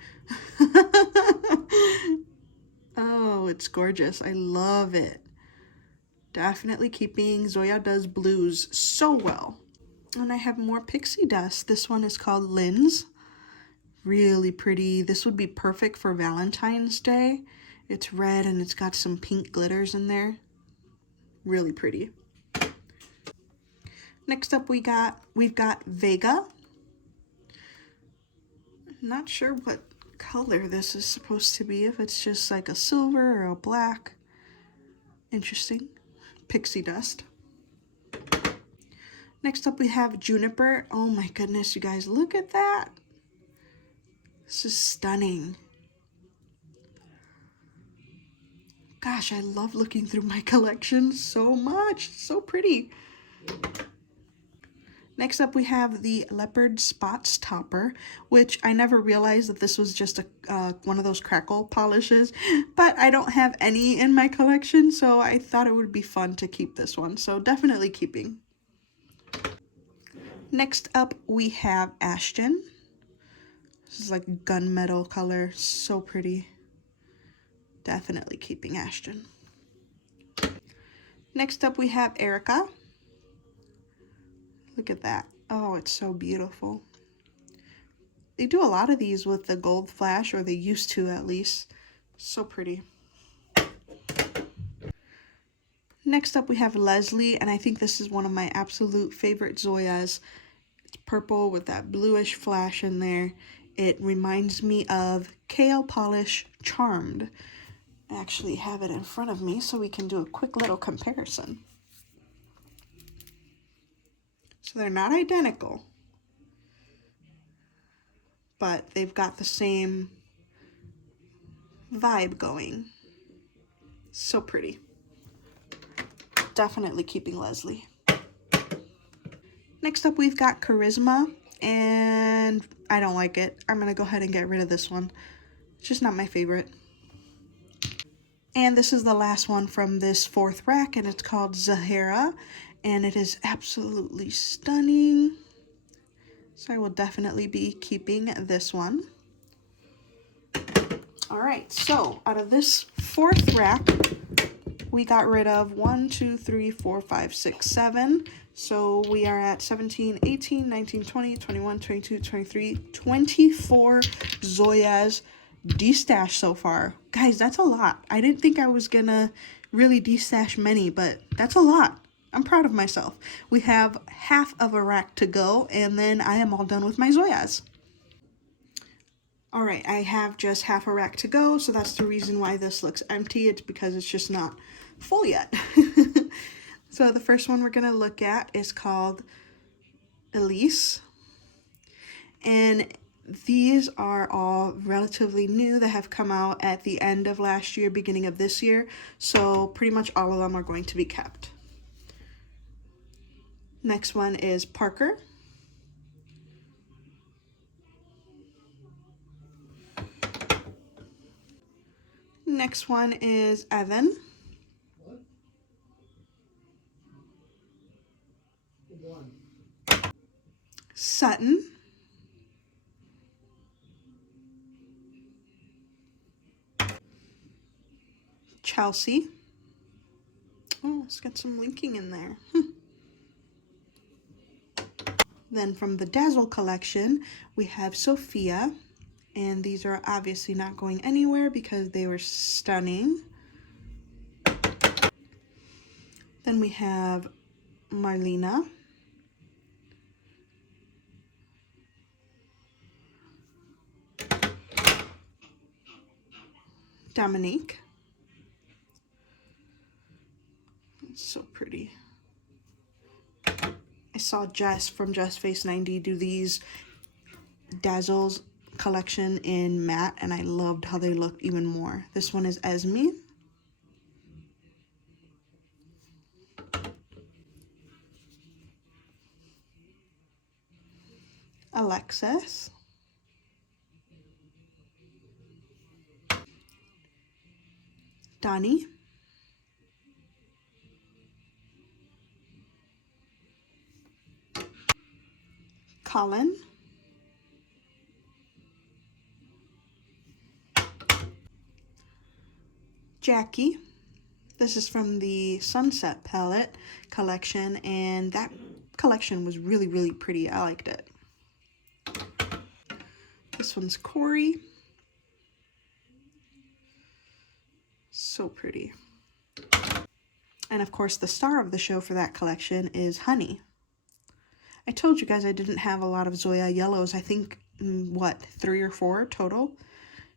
Oh, it's gorgeous. I love it. Definitely keeping. Zoya does blues so well. And I have more pixie dust. This one is called Lynn's. Really pretty. This would be perfect for Valentine's Day. It's red and it's got some pink glitters in there. Really pretty. Next up we've got Vega. Not sure what color this is supposed to be, if it's just like a silver or a black. Interesting. Pixie dust. Next up we have Juniper. Oh my goodness, you guys, look at that. This is stunning. Gosh, I love looking through my collection so much. So pretty. Next up we have the Leopard Spots Topper, which I never realized that this was just a one of those crackle polishes, but I don't have any in my collection, so I thought it would be fun to keep this one, so definitely keeping. Next up we have Ashton. This is like gunmetal color, so pretty. Definitely keeping Ashton. Next up we have Erica. Look at that. Oh, it's so beautiful. They do a lot of these with the gold flash, or they used to at least. So pretty. Next up we have Leslie, and I think this is one of my absolute favorite Zoyas. It's purple with that bluish flash in there. It reminds me of Kale Polish Charmed. I actually have it in front of me so we can do a quick little comparison. So they're not identical, but they've got the same vibe going. So pretty. Definitely keeping Leslie. Next up, we've got Charisma, and I don't like it. I'm gonna go ahead and get rid of this one. It's just not my favorite. And this is the last one from this fourth rack, and it's called Zahara, and it is absolutely stunning. So I will definitely be keeping this one. All right, so out of this fourth rack, we got rid of 1, 2, 3, 4, 5, 6, 7. So we are at 17, 18, 19, 20, 21, 22, 23, 24 Zoyas destash so far. Guys, that's a lot. I didn't think I was gonna really destash many, but that's a lot. I'm proud of myself. We have half of a rack to go, and then I am all done with my Zoyas. All right, I have just half a rack to go, so that's the reason why this looks empty. It's because it's just not full yet. So the first one we're gonna look at is called Elise. And these are all relatively new that have come out at the end of last year, beginning of this year. So pretty much all of them are going to be kept. Next one is Parker. Next one is Evan. Sutton. Chelsea. Oh, it's got some linking in there. Then from the Dazzle collection, we have Sophia. And these are obviously not going anywhere because they were stunning. Then we have Marlena. Dominique. It's so pretty. I saw Jess from Jess Face 90 do these Dazzles collection in matte, and I loved how they looked even more. This one is Esme. Alexis. Donnie. Colin. Jackie. This is from the Sunset palette collection, and that collection was really, really pretty. I liked it. This one's Corey. So pretty. And of course, the star of the show for that collection is Honey. I told you guys I didn't have a lot of Zoya yellows. I think, what, 3 or 4 total?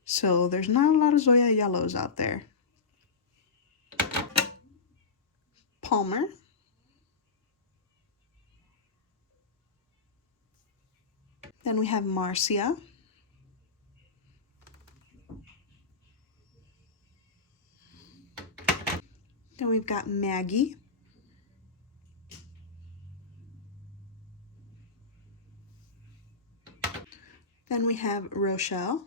So there's not a lot of Zoya yellows out there. Palmer. Then we have Marcia. Then we've got Maggie. Then we have Rochelle.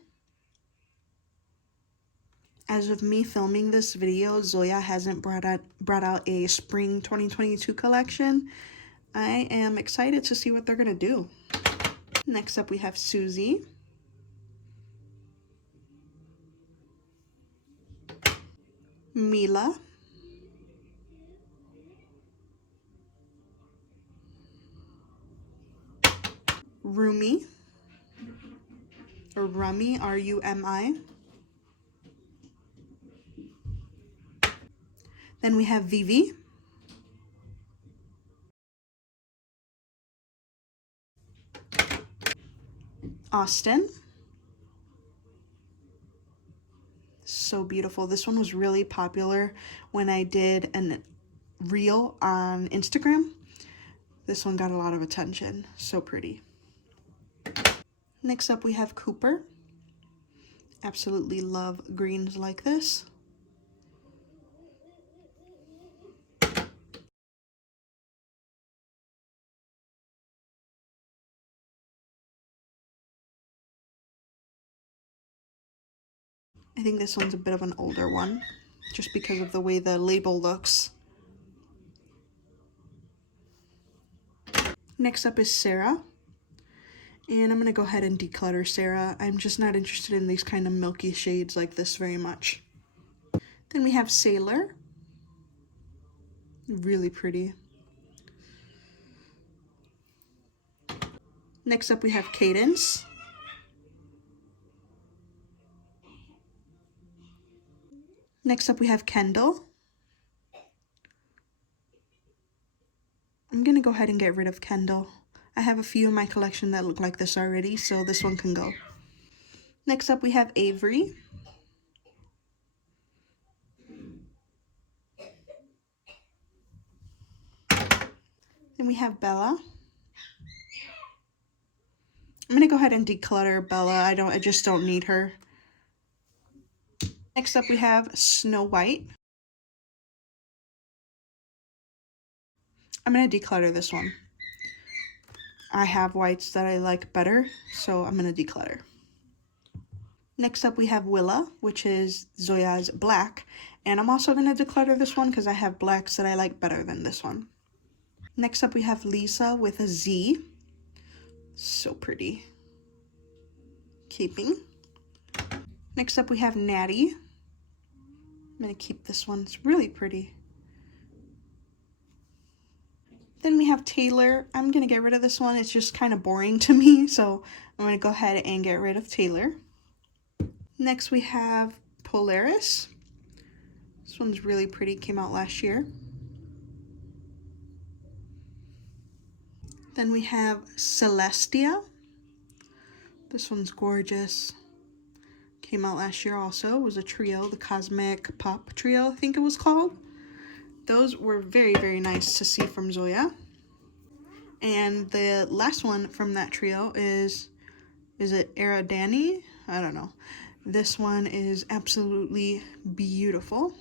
As of me filming this video, Zoya hasn't brought out a spring 2022 collection. I am excited to see what they're gonna do. Next up we have Susie. Mila. Rumi. Or Rumi, R-U-M-I. Then we have Vivi. Austin. So beautiful. This one was really popular when I did a reel on Instagram. This one got a lot of attention. So pretty. Next up we have Cooper. Absolutely love greens like this. I think this one's a bit of an older one, just because of the way the label looks. Next up is Sarah. And I'm going to go ahead and declutter Sarah. I'm just not interested in these kind of milky shades like this very much. Then we have Sailor. Really pretty. Next up we have Cadence. Next up we have Kendall. I'm going to go ahead and get rid of Kendall. I have a few in my collection that look like this already, so this one can go. Next up we have Avery. Then we have Bella. I'm going to go ahead and declutter Bella. I just don't need her. Next up we have Snow White. I'm going to declutter this one. I have whites that I like better, so I'm going to declutter. Next up we have Willa, which is Zoya's black. And I'm also going to declutter this one because I have blacks that I like better than this one. Next up we have Lisa with a Z. So pretty. Keeping. Next up we have Natty. I'm going to keep this one. It's really pretty. Then we have Taylor. I'm going to get rid of this one. It's just kind of boring to me, so I'm going to go ahead and get rid of Taylor. Next we have Polaris. This one's really pretty. Came out last year. Then we have Celestia. This one's gorgeous. Came out last year also. It was a trio, the Cosmic Pop Trio, I think it was called. Those were very, very nice to see from Zoya. And the last one from that trio is it Aerodani? I don't know. This one is absolutely beautiful.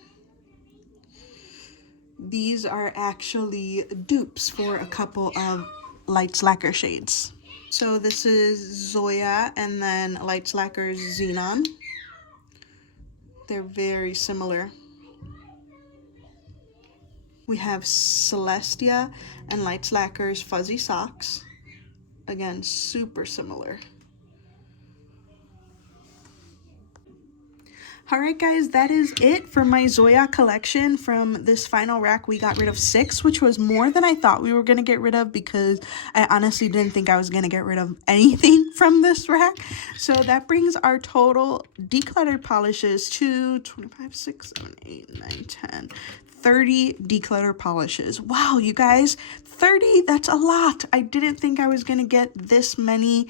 These are actually dupes for a couple of Lights Lacquer shades. So this is Zoya and then Lights Lacquer's Xenon. They're very similar. We have Celestia and Lights Lacquer's Fuzzy Socks. Again, super similar. Alright guys, that is it for my Zoya collection. From this final rack, we got rid of 6, which was more than I thought we were going to get rid of because I honestly didn't think I was going to get rid of anything from this rack. So that brings our total decluttered polishes to 25, 6, 7, 8, 9, 10, 30 declutter polishes. Wow, you guys, 30, that's a lot. I didn't think I was going to get this many,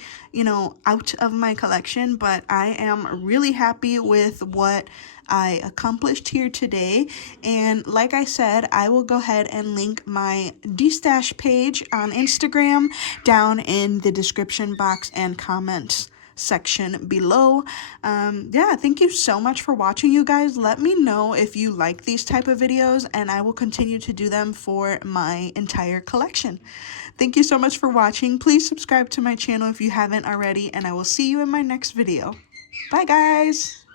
out of my collection, but I am really happy with what I accomplished here today. And like I said, I will go ahead and link my destash page on Instagram down in the description box and comments section below. Yeah, thank you so much for watching, you guys. Let me know if you like these type of videos, and I will continue to do them for my entire collection. Thank you so much for watching. Please subscribe to my channel if you haven't already, and I will see you in my next video. Bye guys.